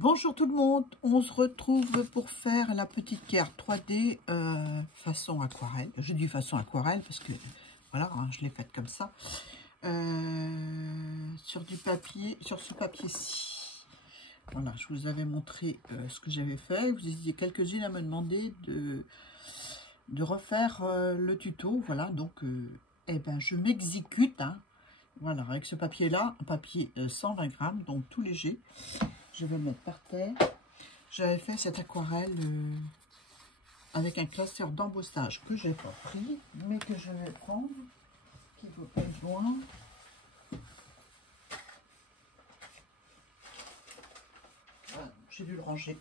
Bonjour tout le monde, on se retrouve pour faire la petite carte 3D façon aquarelle. Je dis façon aquarelle parce que voilà, hein, je l'ai faite comme ça. Sur du papier, sur ce papier-ci. Voilà, je vous avais montré ce que j'avais fait. Vous étiez quelques-unes à me demander de refaire le tuto. Voilà, donc eh ben, je m'exécute. Hein. Voilà, avec ce papier-là, un papier 120 grammes, donc tout léger. Je vais le mettre par terre. J'avais fait cette aquarelle avec un classeur d'embossage que je n'ai pas pris, mais que je vais prendre, qui ne vaut pas être loin. Voilà, j'ai dû le ranger.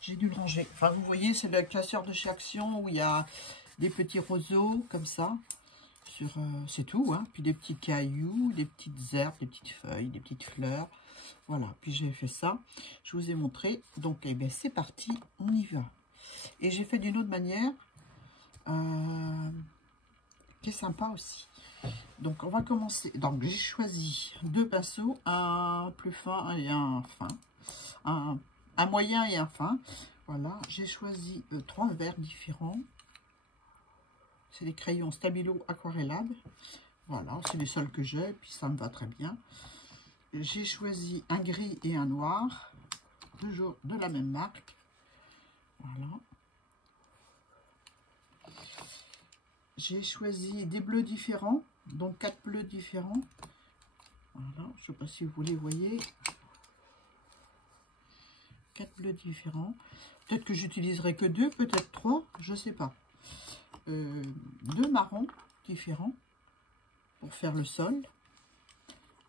J'ai dû le ranger. Enfin, vous voyez, c'est le classeur de chez Action où il y a des petits roseaux comme ça. C'est tout, hein. Puis des petits cailloux, des petites herbes, des petites feuilles, des petites fleurs. Voilà, puis j'ai fait ça, je vous ai montré. Donc, eh bien, c'est parti, on y va. Et j'ai fait d'une autre manière, qui est sympa aussi. Donc, on va commencer. Donc, j'ai choisi deux pinceaux, un plus fin et un fin. Un moyen et un fin. Voilà, j'ai choisi trois verres différents. C'est des crayons Stabilo aquarellables. Voilà, c'est les seuls que j'ai, puis ça me va très bien. J'ai choisi un gris et un noir, toujours de la même marque. Voilà. J'ai choisi des bleus différents, donc 4 bleus différents. Voilà, je ne sais pas si vous les voyez. 4 bleus différents. Peut-être que j'utiliserai que 2, peut-être 3, je ne sais pas. 2 marrons différents pour faire le sol.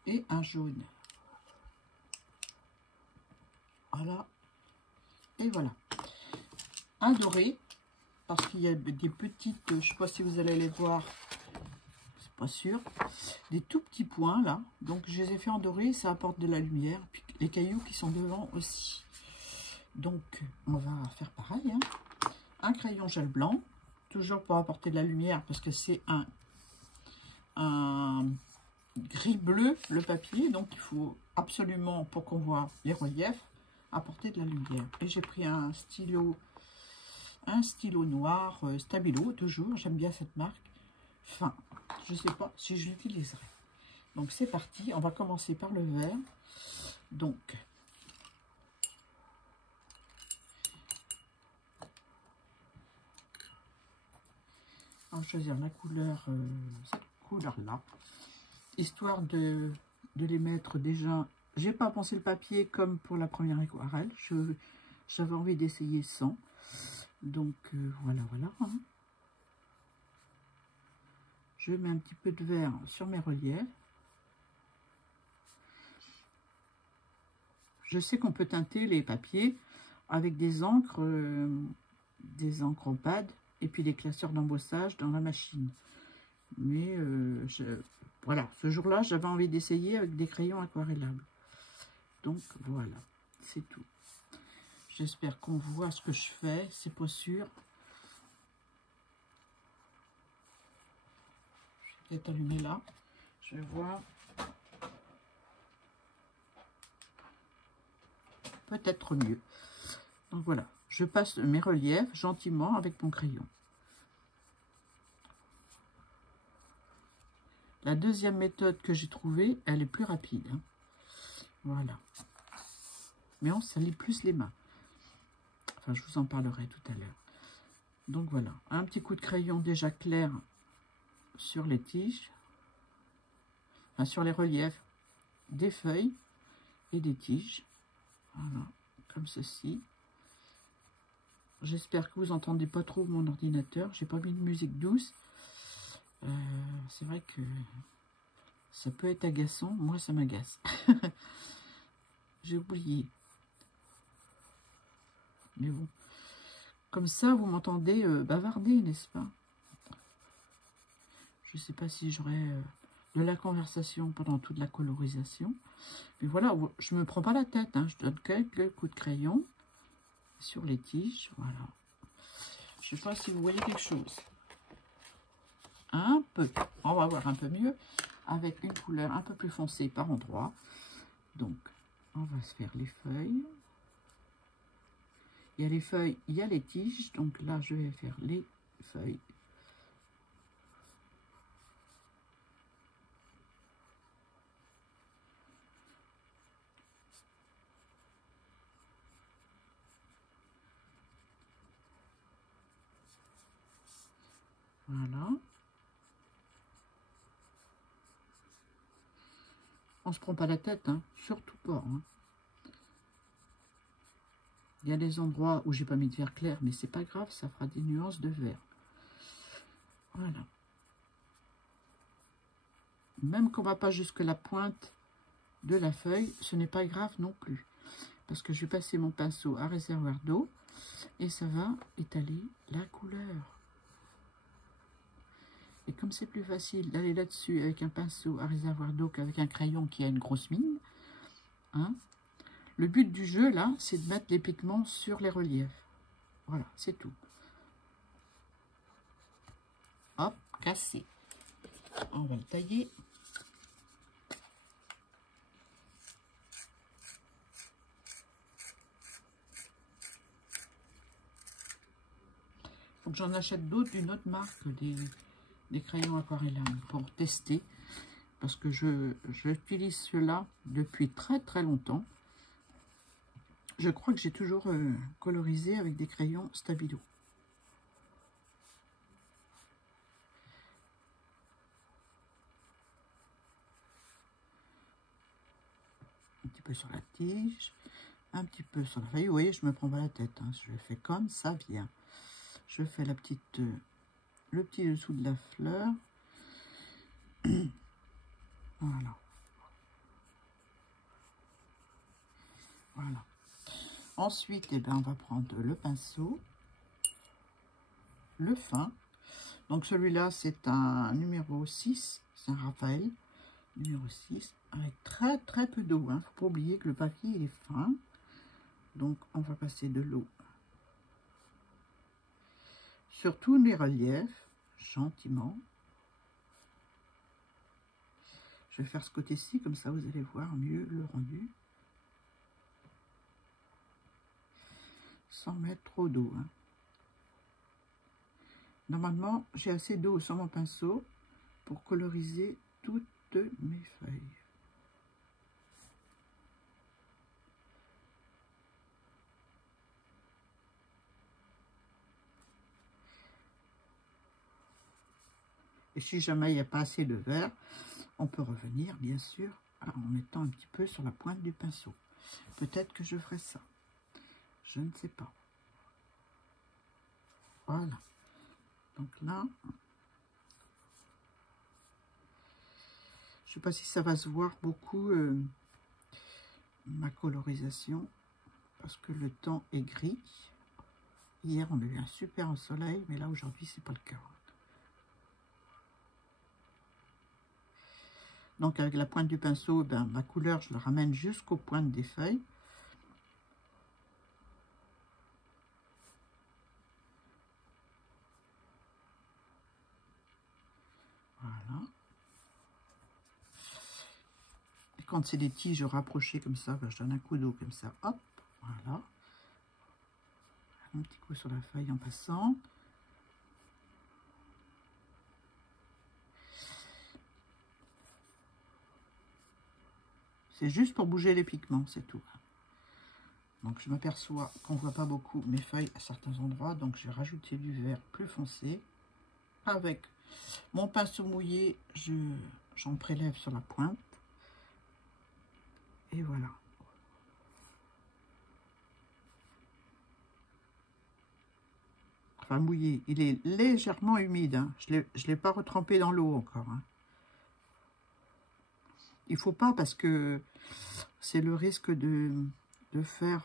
Et un jaune. Voilà. Et voilà. Un doré. Parce qu'il y a des petites, je ne sais pas si vous allez les voir. C'est pas sûr. Des tout petits points là. Donc je les ai fait en doré. Ça apporte de la lumière. Puis les cailloux qui sont devant aussi. Donc on va faire pareil. Hein. Un crayon gel blanc. Toujours pour apporter de la lumière. Parce que c'est un gris bleu le papier, donc il faut absolument, pour qu'on voit les reliefs, apporter de la lumière. Et j'ai pris un stylo noir Stabilo, toujours, j'aime bien cette marque. Enfin, je sais pas si je l'utiliserai. Donc c'est parti, on va commencer par le vert. Donc on va choisir la couleur, cette couleur là, histoire de les mettre déjà. J'ai pas pensé le papier comme pour la première aquarelle. J'avais envie d'essayer sans. Donc voilà. Hein. Je mets un petit peu de vert sur mes reliefs. Je sais qu'on peut teinter les papiers avec des encres en pad et puis des classeurs d'embossage dans la machine. Mais voilà, ce jour-là, j'avais envie d'essayer avec des crayons aquarellables. Donc voilà, c'est tout. J'espère qu'on voit ce que je fais, c'est pas sûr. Je vais peut-être allumer là. Je vais voir. Peut-être mieux. Donc voilà, je passe mes reliefs gentiment avec mon crayon. La deuxième méthode que j'ai trouvée, elle est plus rapide. Hein. Voilà. Mais on salit plus les mains. Enfin, je vous en parlerai tout à l'heure. Donc voilà, un petit coup de crayon déjà clair sur les tiges, enfin, sur les reliefs des feuilles et des tiges. Voilà, comme ceci. J'espère que vous entendez pas trop mon ordinateur. J'ai pas mis de musique douce. C'est vrai que ça peut être agaçant. Moi, ça m'agace. J'ai oublié. Mais bon. Comme ça, vous m'entendez bavarder, n'est-ce pas? Je ne sais pas si j'aurai de la conversation pendant toute la colorisation. Mais voilà, je ne me prends pas la tête. Hein. Je donne quelques coups de crayon sur les tiges. Voilà. Je ne sais pas si vous voyez quelque chose. Un peu. On va voir un peu mieux avec une couleur un peu plus foncée par endroit. Donc, on va se faire les feuilles. Il y a les feuilles, il y a les tiges. Donc là, je vais faire les feuilles. Voilà. On se prend pas la tête, hein, surtout pas. Hein. Il y a des endroits où j'ai pas mis de vert clair, mais c'est pas grave, ça fera des nuances de vert. Voilà. Même qu'on va pas jusque la pointe de la feuille, ce n'est pas grave non plus. Parce que je vais passer mon pinceau à réservoir d'eau et ça va étaler la couleur. Et comme c'est plus facile d'aller là-dessus avec un pinceau à réservoir d'eau qu'avec un crayon qui a une grosse mine, hein, le but du jeu, là, c'est de mettre les pigments sur les reliefs. Voilà, c'est tout. Hop, cassé. On va le tailler. Faut que j'en achète d'autres d'une autre marque, des crayons aquarellables pour tester. Parce que j'utilise ceux-là depuis très très longtemps. Je crois que j'ai toujours colorisé avec des crayons Stabilo. Un petit peu sur la tige, un petit peu sur la feuille. Vous voyez, je me prends pas la tête. Hein. Je fais comme ça vient. Je fais la petite, le petit dessous de la fleur. Voilà. Voilà. Ensuite, eh ben, on va prendre le pinceau, le fin. Donc celui-là, c'est un numéro 6, c'est un Raphaël, numéro 6, avec très très peu d'eau. Hein. Faut pas oublier que le papier il est fin. Donc on va passer de l'eau sur tous les reliefs, gentiment. Je vais faire ce côté-ci, comme ça vous allez voir mieux le rendu. Sans mettre trop d'eau. Hein. Normalement, j'ai assez d'eau sur mon pinceau pour coloriser toutes mes feuilles. Et si jamais il n'y a pas assez de vert, on peut revenir, bien sûr, en mettant un petit peu sur la pointe du pinceau. Peut-être que je ferai ça. Je ne sais pas. Voilà. Donc là, je ne sais pas si ça va se voir beaucoup, ma colorisation, parce que le temps est gris. Hier, on a eu un super soleil, mais là, aujourd'hui, c'est pas le cas. Donc, avec la pointe du pinceau, ben, ma couleur, je la ramène jusqu'aux pointes des feuilles. Voilà. Et quand c'est des tiges rapprochées comme ça, ben, je donne un coup d'eau comme ça. Hop, voilà. Un petit coup sur la feuille en passant. C'est juste pour bouger les pigments, c'est tout. Donc je m'aperçois qu'on ne voit pas beaucoup mes feuilles à certains endroits, donc je vais rajouter du vert plus foncé. Avec mon pinceau mouillé, j'en prélève sur la pointe. Et voilà. Enfin mouillé, il est légèrement humide. Hein. Je ne l'ai pas retrempé dans l'eau encore. Hein. Il ne faut pas parce que c'est le risque de faire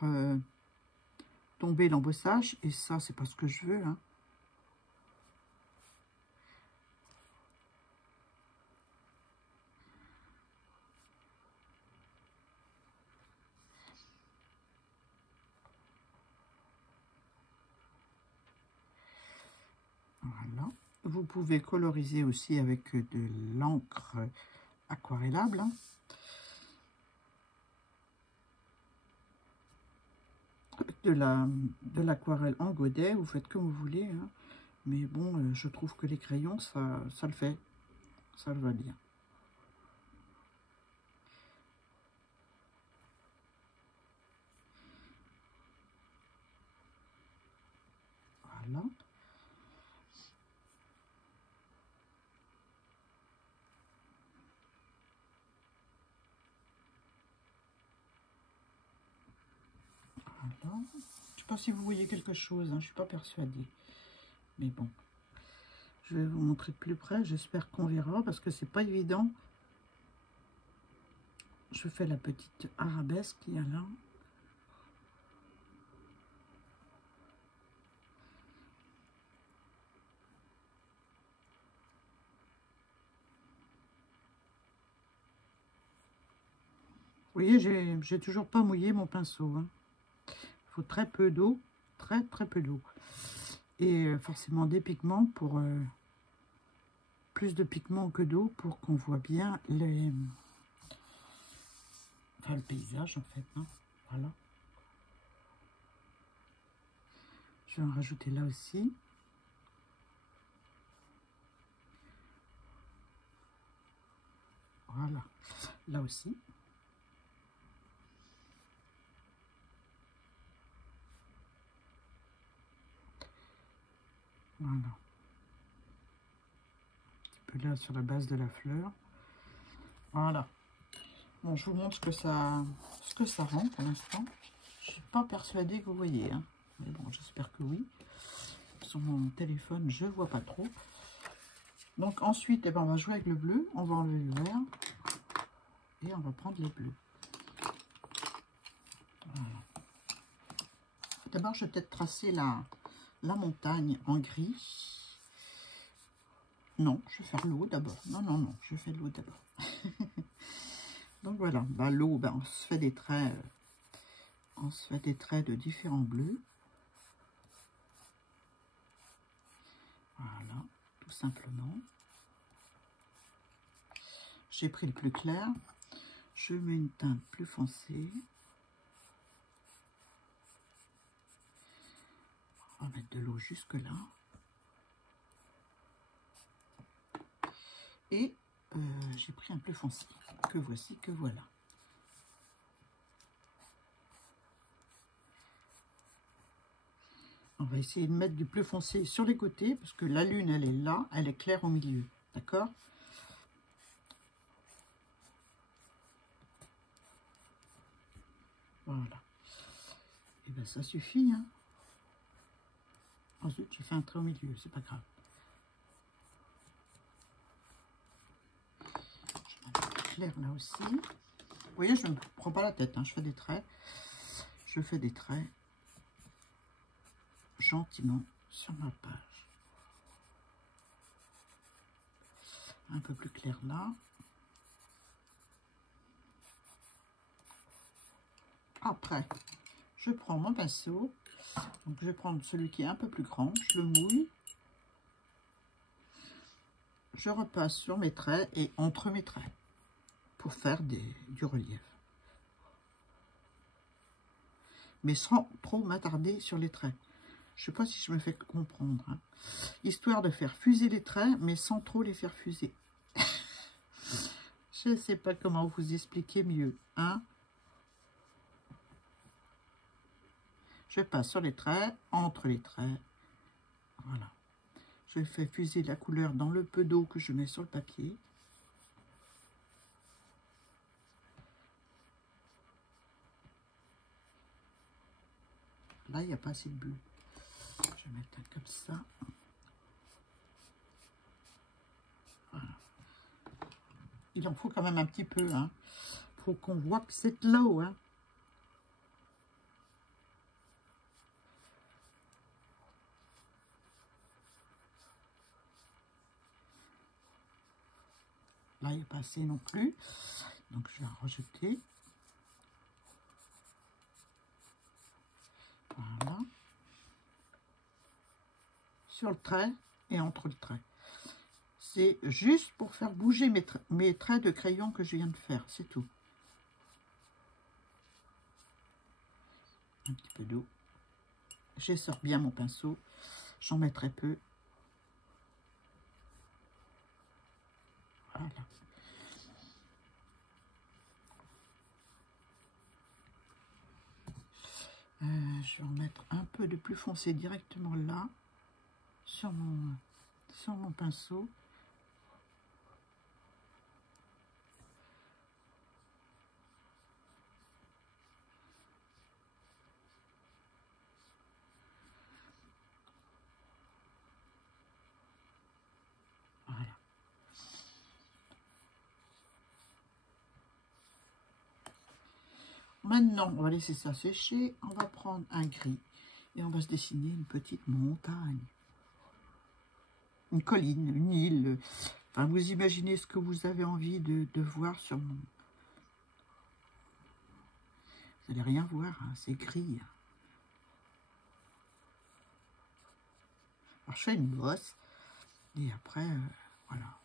tomber l'embossage. Et ça, c'est pas ce que je veux. Hein. Voilà. Vous pouvez coloriser aussi avec de l'encre aquarellable. Hein. de l'aquarelle en godet, vous faites comme vous voulez, hein. Mais bon, je trouve que les crayons, ça le fait. Ça le va bien. Voilà. Voilà. Je ne sais pas si vous voyez quelque chose, hein, je ne suis pas persuadée. Mais bon, je vais vous montrer de plus près. J'espère qu'on verra parce que c'est pas évident. Je fais la petite arabesque qu'il y a là. Vous voyez, j'ai toujours pas mouillé mon pinceau, hein. Il faut très peu d'eau, très peu d'eau. Et forcément des pigments pour plus de pigments que d'eau pour qu'on voit bien le paysage en fait, hein. Voilà. Je vais en rajouter là aussi. Voilà, là aussi. Voilà. Un petit peu là sur la base de la fleur. Voilà. Bon, je vous montre ce que ça rend pour l'instant. Je ne suis pas persuadée que vous voyez, hein. Mais bon, j'espère que oui. Sur mon téléphone, je ne vois pas trop. Donc ensuite, eh ben, on va jouer avec le bleu. On va enlever le vert. Et on va prendre les bleus. Voilà. D'abord, je vais peut-être tracer la montagne en gris. Non, je vais faire l'eau d'abord. Non, je fais l'eau d'abord. Donc voilà, bah, l'eau, bah, on se fait des traits de différents bleus. Voilà, tout simplement. J'ai pris le plus clair. Je mets une teinte plus foncée. On va mettre de l'eau jusque là. Et j'ai pris un plus foncé. Que voici, que voilà. On va essayer de mettre du plus foncé sur les côtés, parce que la lune, elle est là, elle est claire au milieu. D'accord? Voilà. Et bien, ça suffit, hein. Ensuite, j'ai fait un trait au milieu, c'est pas grave. Je mets un peu clair là aussi. Vous voyez, je ne me prends pas la tête, hein. Je fais des traits. Je fais des traits gentiment sur ma page. Un peu plus clair là. Après, je prends mon pinceau. Donc, je vais prendre celui qui est un peu plus grand. Je le mouille. Je repasse sur mes traits et entre mes traits pour faire du relief. Mais sans trop m'attarder sur les traits. Je ne sais pas si je me fais comprendre, hein. Histoire de faire fuser les traits, mais sans trop les faire fuser. Je ne sais pas comment vous expliquer mieux, hein. Je passe sur les traits, entre les traits. Voilà. Je fais fuser la couleur dans le peu d'eau que je mets sur le papier. Là, il n'y a pas assez de bleu. Je vais mettre un comme ça. Voilà. Il en faut quand même un petit peu, hein. Faut qu'on voit que c'est de l'eau, hein. Là, il n'y a pas assez non plus. Donc, je vais en rajouter. Voilà. Sur le trait et entre le trait. C'est juste pour faire bouger mes traits de crayon que je viens de faire. C'est tout. Un petit peu d'eau. j'essore bien mon pinceau. J'en mets très peu. Voilà. Je vais en mettre un peu de plus foncé directement là, sur mon pinceau. Voilà. Maintenant, on va laisser ça sécher. On va prendre un gris et on va se dessiner une petite montagne. Une colline, une île. Enfin, vous imaginez ce que vous avez envie de voir sur mon... Vous n'allez rien voir, hein, c'est gris. Alors, je fais une bosse. Et après, voilà.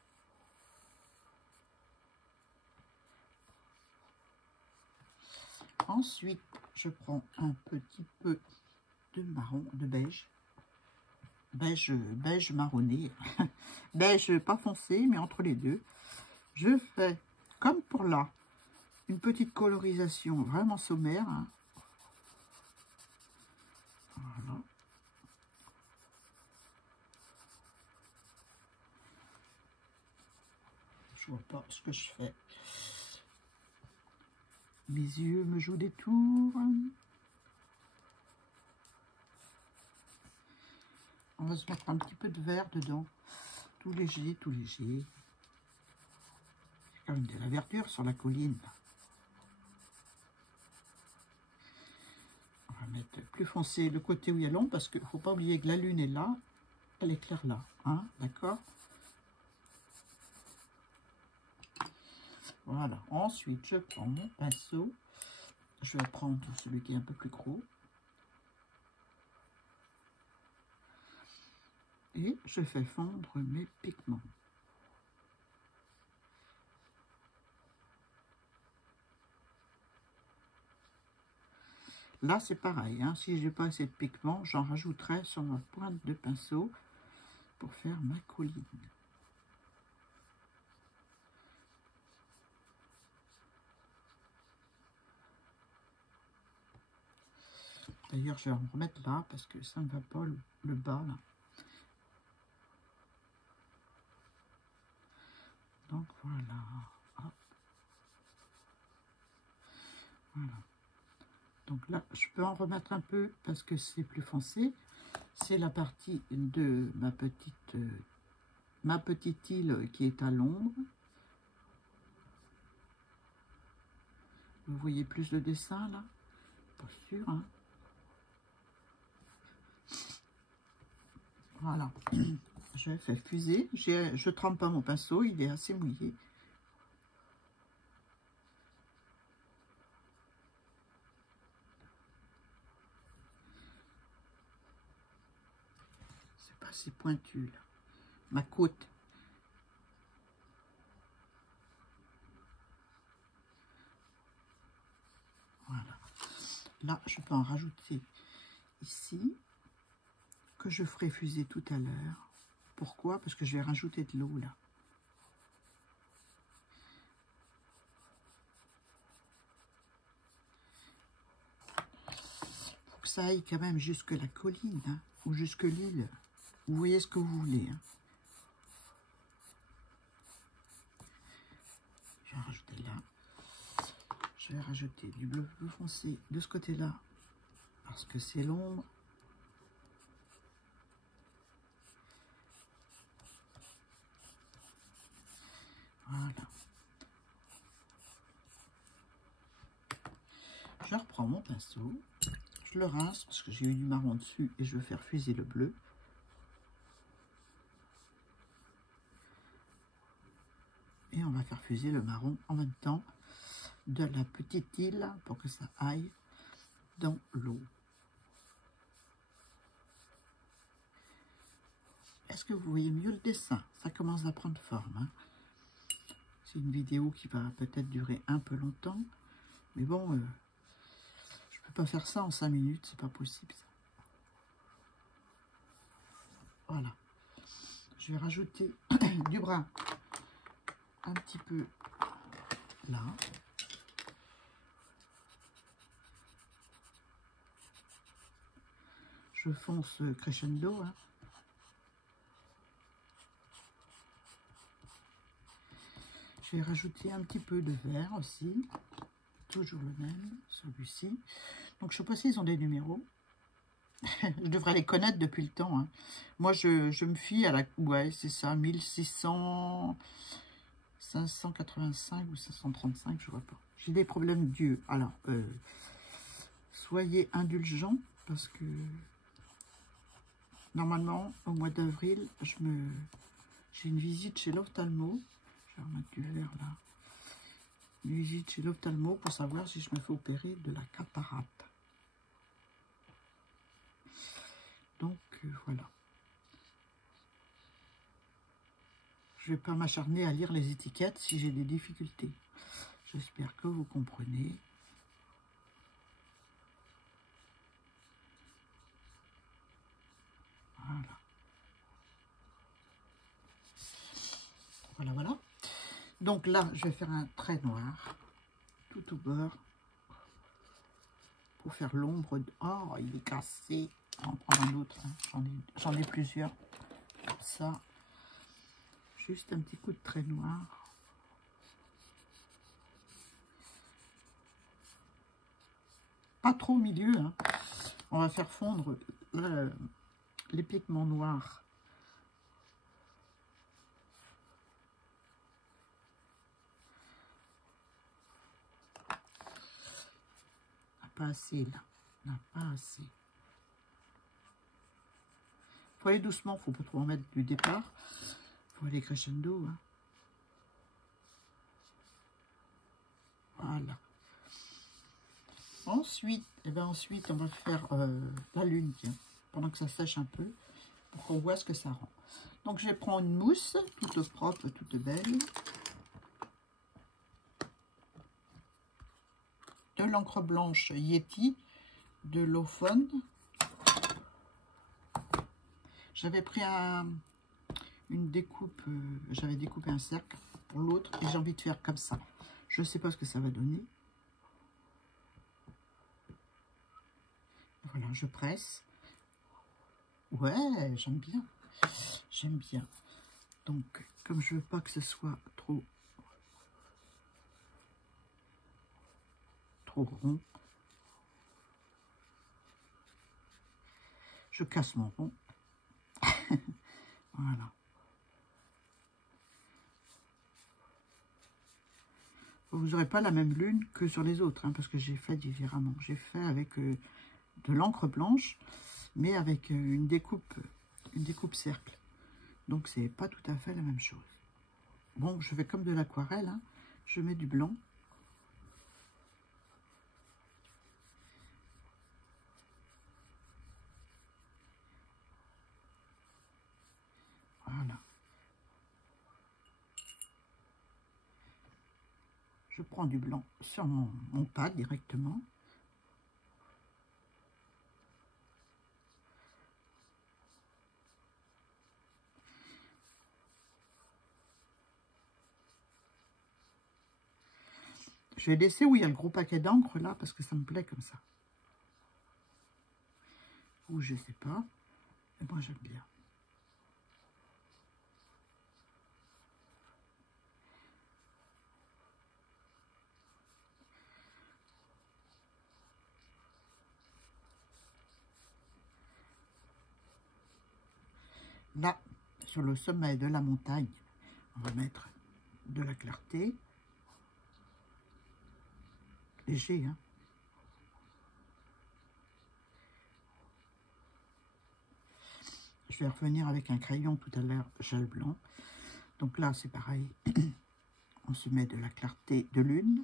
Ensuite, je prends un petit peu de marron, de beige. Beige marronné. Beige pas foncé, mais entre les deux. Je fais, comme pour là, une petite colorisation vraiment sommaire. Hein. Voilà. Je vois pas ce que je fais. Mes yeux me jouent des tours. On va se mettre un petit peu de vert dedans. Tout léger, tout léger. Il y a quand même de la verdure sur la colline. On va mettre plus foncé le côté où il y a l'ombre parce qu'il ne faut pas oublier que la lune est là. Elle éclaire là. Hein, d'accord? Voilà. Ensuite, je prends mon pinceau. Je vais prendre celui qui est un peu plus gros. Et je fais fondre mes pigments. Là, c'est pareil. Hein, si je n'ai pas assez de pigments, j'en rajouterai sur ma pointe de pinceau pour faire ma colline. D'ailleurs, je vais en remettre là parce que ça ne va pas le bas là. Donc voilà. Hop. Voilà. Donc là, je peux en remettre un peu parce que c'est plus foncé. C'est la partie de ma petite île qui est à l'ombre. Vous voyez plus le dessin là? Pas sûr, hein? Voilà. Je fais fuser. Je trempe pas mon pinceau, il est assez mouillé. C'est pas assez pointu là. Ma côte. Voilà. Là, je peux en rajouter ici, que je ferai fuser tout à l'heure. Pourquoi? Parce que je vais rajouter de l'eau là. Faut que ça aille quand même jusque la colline, hein, ou jusque l'île. Vous voyez ce que vous voulez. Hein. Je vais rajouter là. Je vais rajouter du bleu plus foncé de ce côté-là, parce que c'est l'ombre. Voilà. Je reprends mon pinceau, je le rince parce que j'ai eu du marron dessus et je veux faire fuser le bleu. Et on va faire fuser le marron en même temps de la petite île pour que ça aille dans l'eau. Est-ce que vous voyez mieux le dessin? Ça commence à prendre forme. Hein. C'est une vidéo qui va peut-être durer un peu longtemps. Mais bon, je ne peux pas faire ça en 5 minutes, c'est pas possible. Ça. Voilà. Je vais rajouter du brun un petit peu là. Je fonce crescendo. Hein. Je vais rajouter un petit peu de vert aussi. Toujours le même, celui-ci. Donc je ne sais pas s'ils ont des numéros. Je devrais les connaître depuis le temps. Hein. Moi, je me fie à la... Ouais, c'est ça, 1600... 585 ou 535, je vois pas. J'ai des problèmes d'yeux. Alors, soyez indulgents parce que normalement, au mois d'avril, j'ai une visite chez l'ophtalmo. Je vais remettre du vert là. Une visite chez l'ophtalmo pour savoir si je me fais opérer de la cataracte. Donc, voilà. Je ne vais pas m'acharner à lire les étiquettes si j'ai des difficultés. J'espère que vous comprenez. Voilà. Voilà, voilà. Donc là, je vais faire un trait noir, tout au bord, pour faire l'ombre. Oh, il est cassé. On va en prendre un autre. Hein. J'en ai plusieurs. Comme ça. Juste un petit coup de trait noir. Pas trop au milieu. Hein. On va faire fondre les pigments noirs. Pas assez là. Non, pas assez. Faut aller doucement, faut pas trop en mettre du départ. Faut aller crescendo. Hein. Voilà. Ensuite, ensuite, on va faire la lune, tiens, pendant que ça sèche un peu, pour qu'on voit ce que ça rend. Donc, je vais prendre une mousse, toute propre, toute belle. De l'encre blanche Yeti, de l'Ophone. J'avais pris une découpe, j'avais découpé un cercle pour l'autre, et j'ai envie de faire comme ça. Je ne sais pas ce que ça va donner. Voilà, je presse. Ouais, j'aime bien. J'aime bien. Donc, comme je veux pas que ce soit trop rond, je casse mon rond. Voilà. Vous n'aurez pas la même lune que sur les autres, hein, parce que j'ai fait différemment. J'ai fait avec de l'encre blanche, mais avec une découpe cercle. Donc, c'est pas tout à fait la même chose. Bon, je fais comme de l'aquarelle, hein. Je mets du blanc. Voilà. Je prends du blanc sur mon pad directement. Je vais laisser où il y a le gros paquet d'encre là, parce que ça me plaît comme ça. Ou je sais pas. Et moi j'aime bien. Là, sur le sommet de la montagne, on va mettre de la clarté. Léger, hein. Je vais revenir avec un crayon tout à l'heure, gel blanc. Donc là, c'est pareil. On se met de la clarté de lune.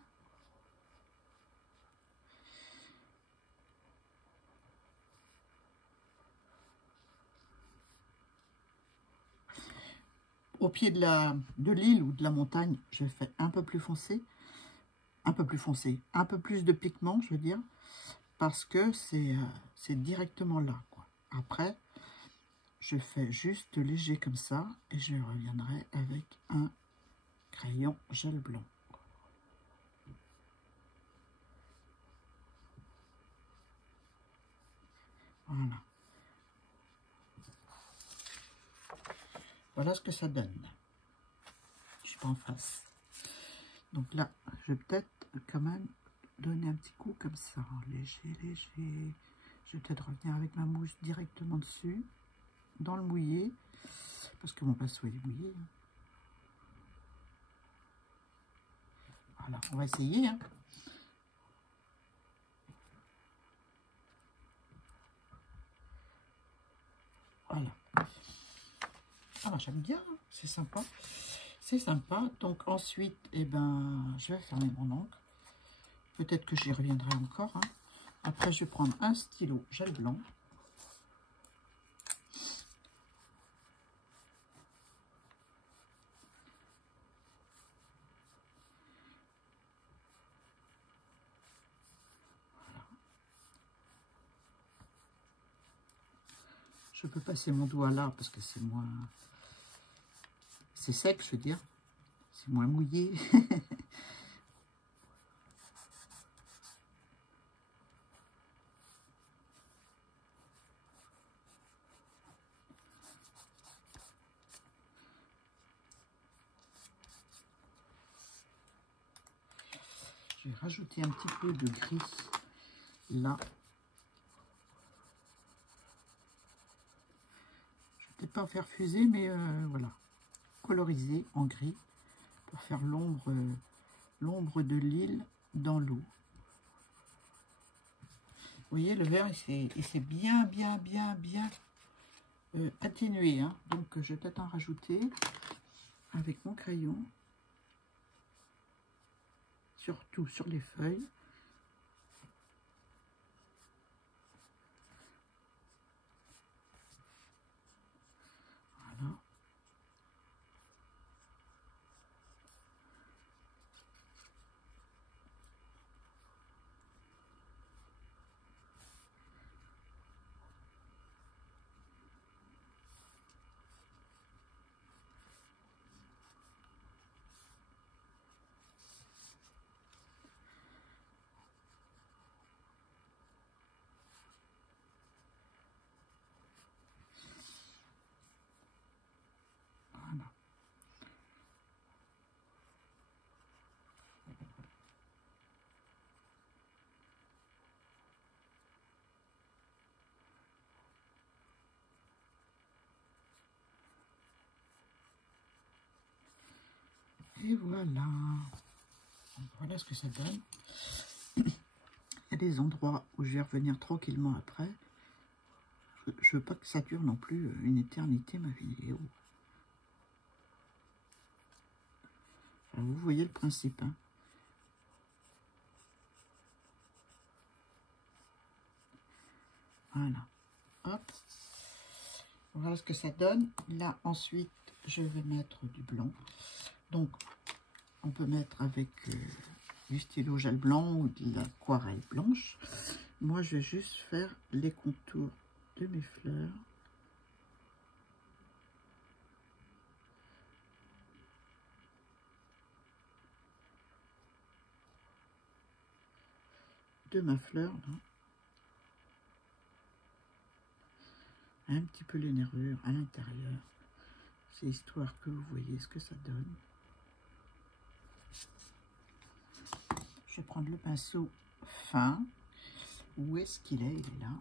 Au pied de l'île ou de la montagne, je fais un peu plus foncé. Un peu plus foncé. Un peu plus de pigment, je veux dire. Parce que c'est directement là, quoi. Après, je fais juste léger comme ça et je reviendrai avec un crayon gel blanc. Voilà. Voilà ce que ça donne. Je suis pas en face. Donc là, je vais peut-être quand même donner un petit coup comme ça. Léger, léger. Je vais peut-être revenir avec ma mousse directement dessus, dans le mouillé. Parce que mon pinceau est mouillé. Voilà, on va essayer. Hein. Voilà. Ah, j'aime bien, hein. C'est sympa. C'est sympa. Donc ensuite, eh ben, je vais fermer mon encre. Peut-être que j'y reviendrai encore. Hein. Après, je vais prendre un stylo gel blanc. Je peux passer mon doigt là parce que c'est moins... C'est sec, je veux dire. C'est moins mouillé. Je vais rajouter un petit peu de gris là. Je vais peut-être pas en faire fuser, mais voilà. Coloriser en gris pour faire l'ombre de l'île dans l'eau. Vous voyez, le vert, il s'est bien atténué. Hein. Donc, je vais peut-être en rajouter avec mon crayon. Surtout sur les feuilles. Voilà. Voilà. Et voilà. Voilà ce que ça donne. Il y a des endroits où je vais revenir tranquillement après. Je veux pas que ça dure non plus une éternité ma vidéo. Alors, vous voyez le principe. Hein. Voilà. Hop. Voilà ce que ça donne. Là, ensuite, je vais mettre du blanc. Donc, on peut mettre avec du stylo gel blanc ou de l'aquarelle blanche. Moi, je vais juste faire les contours de mes fleurs. De ma fleur, là. Un petit peu les nervures à l'intérieur. C'est histoire que vous voyez ce que ça donne. Je vais prendre le pinceau fin. Où est-ce qu'il est? Il est là.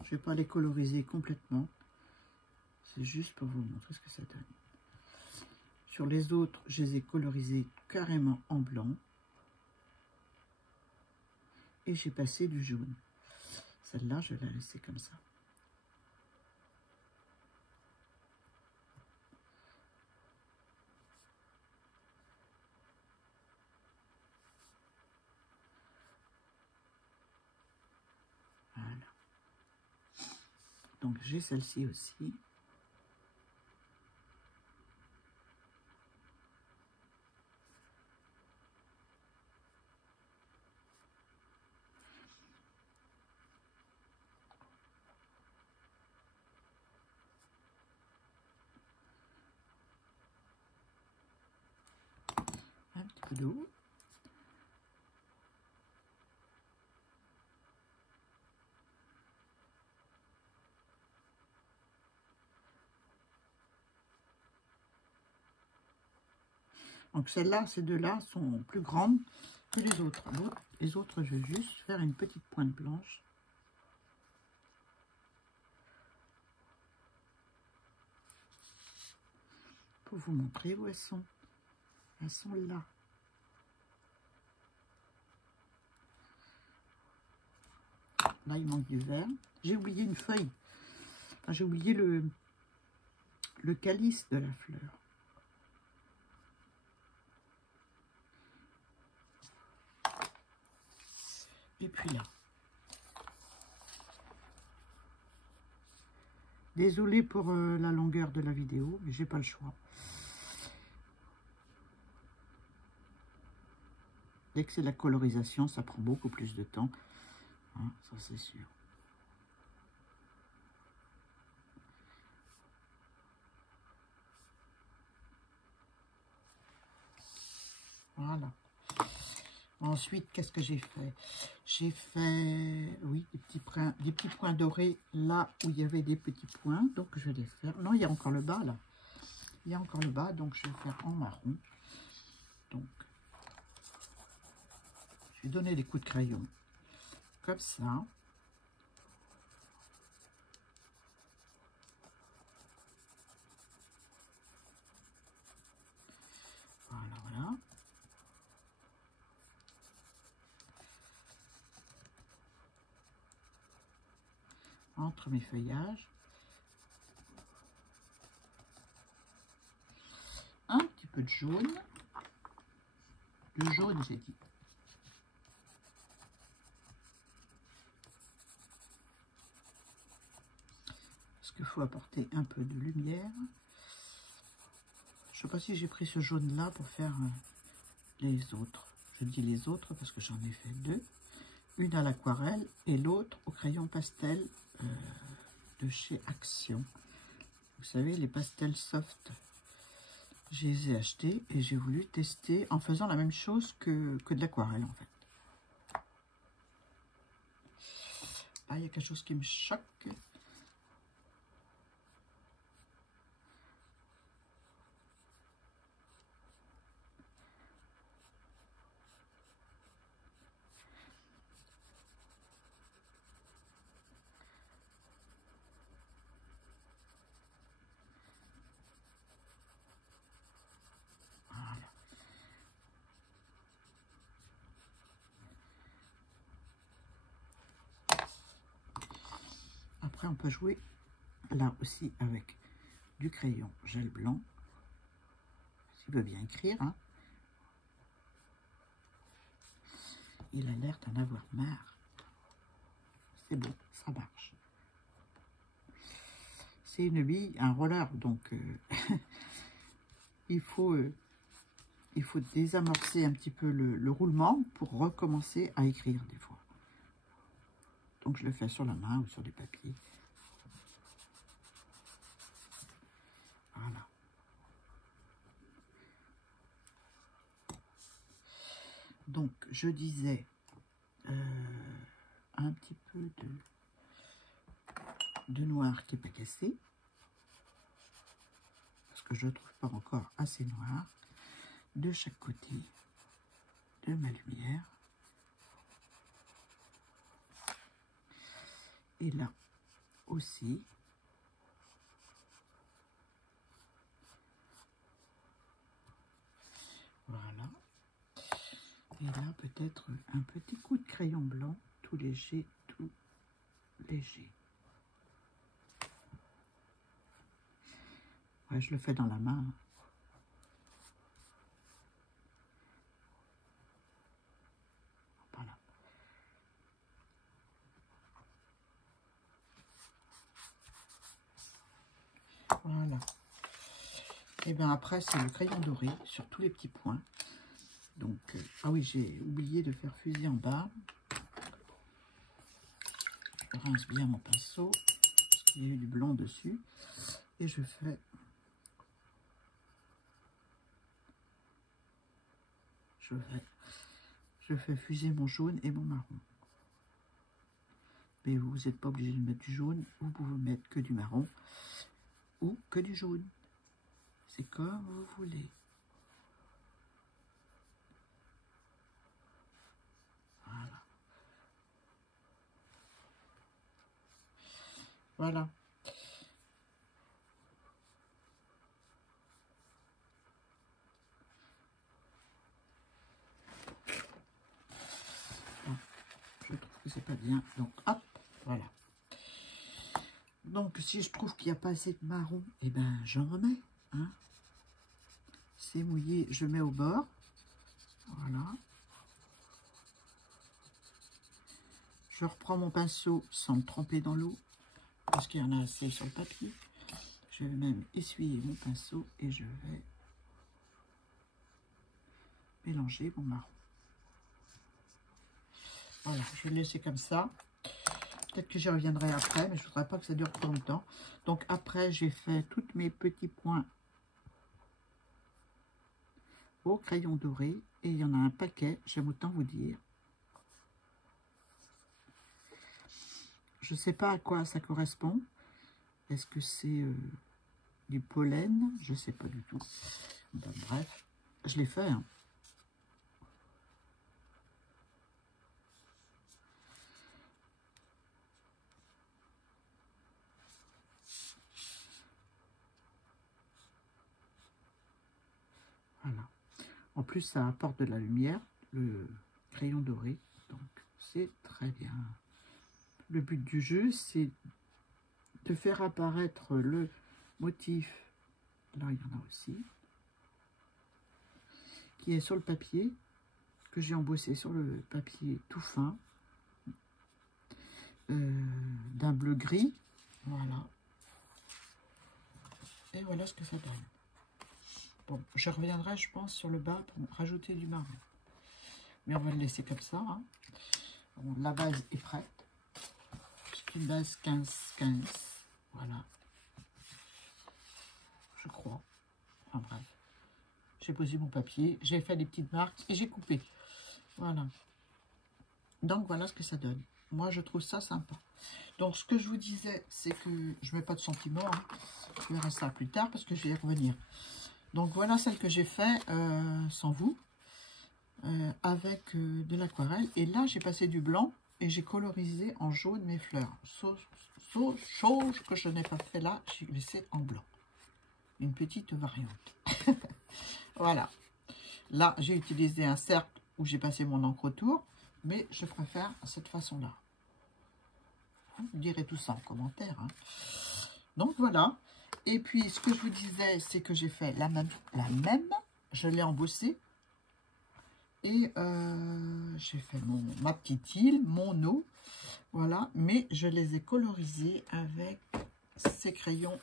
Je ne vais pas les coloriser complètement. C'est juste pour vous montrer ce que ça donne. Sur les autres, je les ai colorisés carrément en blanc. Et j'ai passé du jaune. Celle-là, je vais la laisser comme ça. Voilà. Donc, j'ai celle-ci aussi. peu d'eau. Donc celle-là, ces deux-là sont plus grandes que les autres. Les autres, je vais juste faire une petite pointe blanche. Pour vous montrer où elles sont. Elles sont là. Là, il manque du vert. J'ai oublié une feuille. Enfin, j'ai oublié le calice de la fleur. Et puis là. Désolée pour la longueur de la vidéo, mais j'ai pas le choix. Dès que c'est la colorisation, ça prend beaucoup plus de temps. Hein, ça, c'est sûr. Voilà. Ensuite, qu'est-ce que j'ai fait? J'ai fait, oui, des petits points dorés là où il y avait des petits points. Donc, je vais les faire. Non, il y a encore le bas, là. Il y a encore le bas, donc je vais faire en marron. Donc, je vais donner des coups de crayon. Comme ça. Voilà, voilà. Entre mes feuillages. Un petit peu de jaune. Le jaune, j'ai dit. Parce qu'il faut apporter un peu de lumière. Je ne sais pas si j'ai pris ce jaune-là pour faire les autres. Je dis les autres parce que j'en ai fait deux. Une à l'aquarelle et l'autre au crayon pastel de chez Action. Vous savez, les pastels soft. Je les ai achetés et j'ai voulu tester en faisant la même chose que de l'aquarelle en fait. Là, il y a quelque chose qui me choque. Après, on peut jouer là aussi avec du crayon gel blanc. S'il veut bien écrire. Hein. Il a l'air d'en avoir marre. C'est bon, ça marche. C'est une bille, un roller, donc il faut désamorcer un petit peu le roulement pour recommencer à écrire des fois. Donc je le fais sur la main ou sur du papier. Voilà. Donc je disais un petit peu de noir qui n'est pas cassé. Parce que je ne trouve pas encore assez noir. De chaque côté de ma lumière. Et là aussi. Voilà. Et là, peut-être un petit coup de crayon blanc, tout léger, tout léger. Ouais, je le fais dans la main. Voilà. Voilà. Et bien après, c'est le crayon doré sur tous les petits points. Donc, ah oui, j'ai oublié de faire fuser en bas. Je rince bien mon pinceau, parce qu'il y a eu du blanc dessus. Et je fais... je fais fuser mon jaune et mon marron. Mais vous n'êtes pas obligé de mettre du jaune, vous pouvez mettre que du marron ou que du jaune. C'est comme vous voulez. Voilà. Voilà. Bon, je trouve que c'est pas bien. Donc, hop, voilà. Donc, si je trouve qu'il n'y a pas assez de marron, eh ben, j'en remets. Hein. C'est mouillé, je mets au bord. Voilà. Je reprends mon pinceau sans me tremper dans l'eau, parce qu'il y en a assez sur le papier. Je vais même essuyer mon pinceau et je vais mélanger mon marron. Voilà, je vais le laisser comme ça. Peut-être que j'y reviendrai après, mais je ne voudrais pas que ça dure trop longtemps. Donc après, j'ai fait tous mes petits points au crayon doré. Et il y en a un paquet, j'aime autant vous dire. Je ne sais pas à quoi ça correspond. Est-ce que c'est du pollen? Je ne sais pas du tout. Ben, bref, je l'ai fait. Hein. Voilà. En plus, ça apporte de la lumière, le crayon doré. Donc, c'est très bien. Le but du jeu, c'est de faire apparaître le motif. Là, il y en a aussi. Qui est sur le papier. Que j'ai embossé sur le papier tout fin. D'un bleu gris. Voilà. Et voilà ce que ça donne. Bon, je reviendrai, je pense, sur le bas pour rajouter du marron. Mais on va le laisser comme ça. Hein. Bon, la base est prête. C'est une base 15-15. Voilà. Je crois. Enfin bref. J'ai posé mon papier, j'ai fait des petites marques et j'ai coupé. Voilà. Donc voilà ce que ça donne. Moi, je trouve ça sympa. Donc, ce que je vous disais, c'est que je ne mets pas de sentiments. Hein. Je verrai ça plus tard parce que je vais y revenir. Donc, voilà celle que j'ai fait sans vous, avec de l'aquarelle. Et là, j'ai passé du blanc et j'ai colorisé en jaune mes fleurs. Chose que je n'ai pas fait là, j'ai laissé en blanc. Une petite variante. Voilà. Là, j'ai utilisé un cercle où j'ai passé mon encre autour, mais je préfère cette façon-là. Vous direz tout ça en commentaire. Hein. Donc, voilà. Et puis, ce que je vous disais, c'est que j'ai fait la même. Je l'ai embossée. Et j'ai fait ma petite île, mon eau. Voilà. Mais je les ai colorisés avec ces crayons.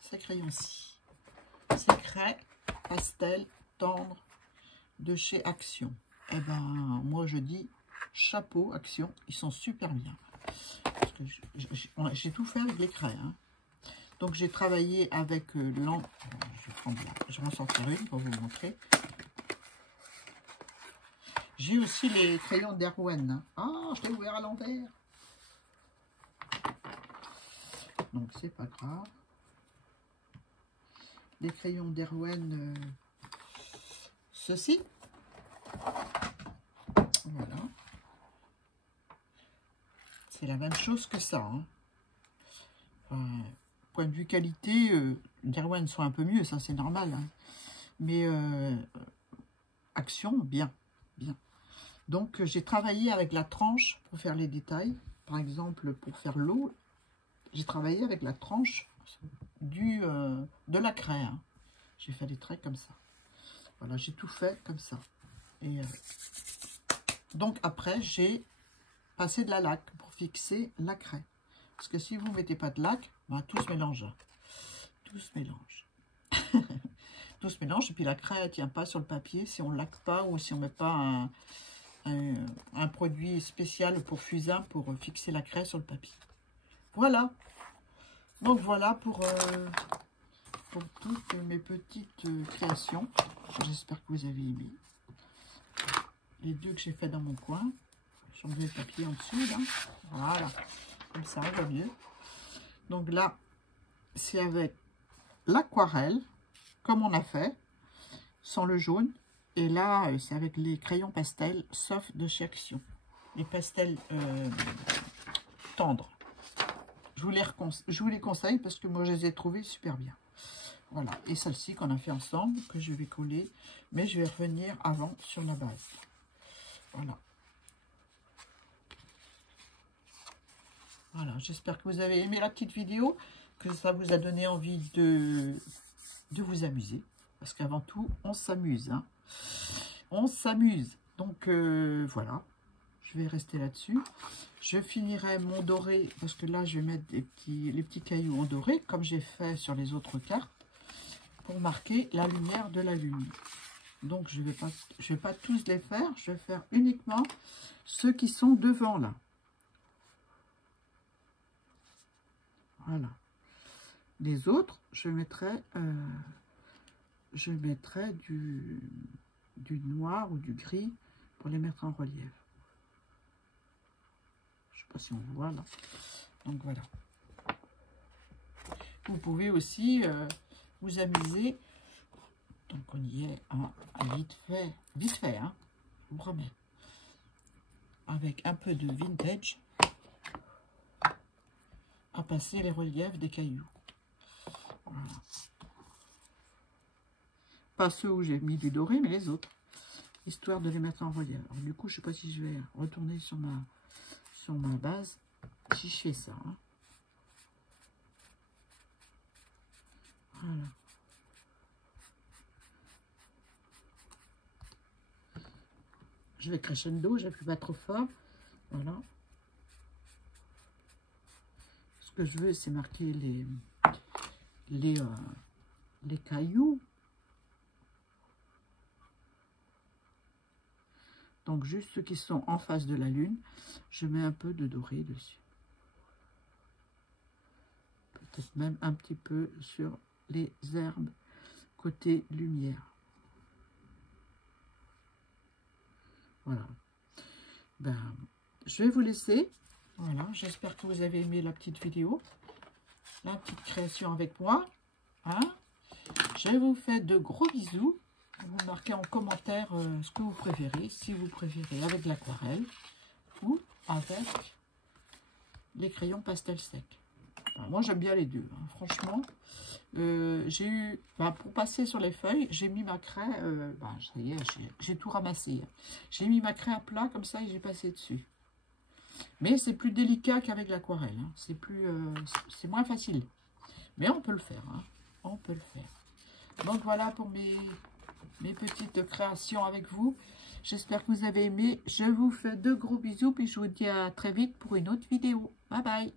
Ces crayons-ci. Ces craies pastel tendre de chez Action. Eh ben, moi, je dis chapeau, Action. Ils sont super bien. J'ai tout fait avec les craies. Hein. Donc, j'ai travaillé avec l'encre. Je vais en sortir une pour vous montrer. J'ai aussi les crayons d'Erwan. Hein. Ah, je l'ai ouvert à l'envers. Donc, c'est pas grave. Les crayons d'Erwan, ceci. Voilà. C'est la même chose que ça. Hein. Point de vue qualité, d'Erwan sont un peu mieux, ça c'est normal. Hein. Mais Action, bien. Donc j'ai travaillé avec la tranche pour faire les détails. Par exemple, pour faire l'eau, j'ai travaillé avec la tranche de la craie. Hein. J'ai fait des traits comme ça. Voilà, j'ai tout fait comme ça. Et donc après, j'ai passé de la laque pour fixer la craie. Parce que si vous ne mettez pas de laque, ben, tout se mélange. Tout se mélange. Tout se mélange. Et puis la craie ne tient pas sur le papier si on ne laque pas ou si on ne met pas un produit spécial pour fusain pour fixer la craie sur le papier. Voilà. Donc voilà pour pour toutes mes petites créations. J'espère que vous avez aimé. Les deux que j'ai fait dans mon coin. J'ai enlevé le papier en dessous, là. Voilà. Comme ça, on va mieux. Donc là, c'est avec l'aquarelle, comme on a fait, sans le jaune. Et là, c'est avec les crayons pastels, sauf de chez Action. Les pastels tendres. Je vous les conseille parce que moi, je les ai trouvés super bien. Voilà. Et celle-ci qu'on a fait ensemble, que je vais coller. Mais je vais revenir avant sur la base. Voilà. Voilà. J'espère que vous avez aimé la petite vidéo, que ça vous a donné envie de vous amuser. Parce qu'avant tout, on s'amuse. Hein. On s'amuse. Donc, voilà. Je vais rester là-dessus. Je finirai mon doré, parce que là, je vais mettre les petits cailloux en doré, comme j'ai fait sur les autres cartes, pour marquer la lumière de la lune. Donc, je vais pas tous les faire. Je vais faire uniquement ceux qui sont devant, là. Voilà. Les autres, je mettrai du noir ou du gris pour les mettre en relief. Je sais pas si on voit là. Donc voilà. Vous pouvez aussi vous amuser. Donc on y est vite fait, hein, je vous remets. Avec un peu de vintage à passer les reliefs des cailloux. Voilà. Pas ceux où j'ai mis du doré, mais les autres. Histoire de les mettre en relief. Alors, du coup, je ne sais pas si je vais retourner sur ma base. Si je fais ça. Hein. Voilà. Je vais crescendo, j'appuie pas trop fort. Voilà. Ce que je veux, c'est marquer les cailloux. Donc, juste ceux qui sont en face de la lune, je mets un peu de doré dessus. Peut-être même un petit peu sur les herbes côté lumière. Voilà. Ben, je vais vous laisser. Voilà, j'espère que vous avez aimé la petite vidéo. La petite création avec moi. Hein? Je vous fais de gros bisous. Vous marquez en commentaire ce que vous préférez. Si vous préférez avec l'aquarelle ou avec les crayons pastel sec. Enfin, moi, j'aime bien les deux. Hein. Franchement, j'ai eu... pour passer sur les feuilles, j'ai mis ma craie... ça y est, j'ai tout ramassé. J'ai mis ma craie à plat comme ça et j'ai passé dessus. Mais c'est plus délicat qu'avec l'aquarelle. Hein. C'est moins facile. Mais on peut le faire. Hein. On peut le faire. Donc voilà pour mes petites créations avec vous. J'espère que vous avez aimé. Je vous fais de gros bisous. Puis je vous dis à très vite pour une autre vidéo. Bye bye.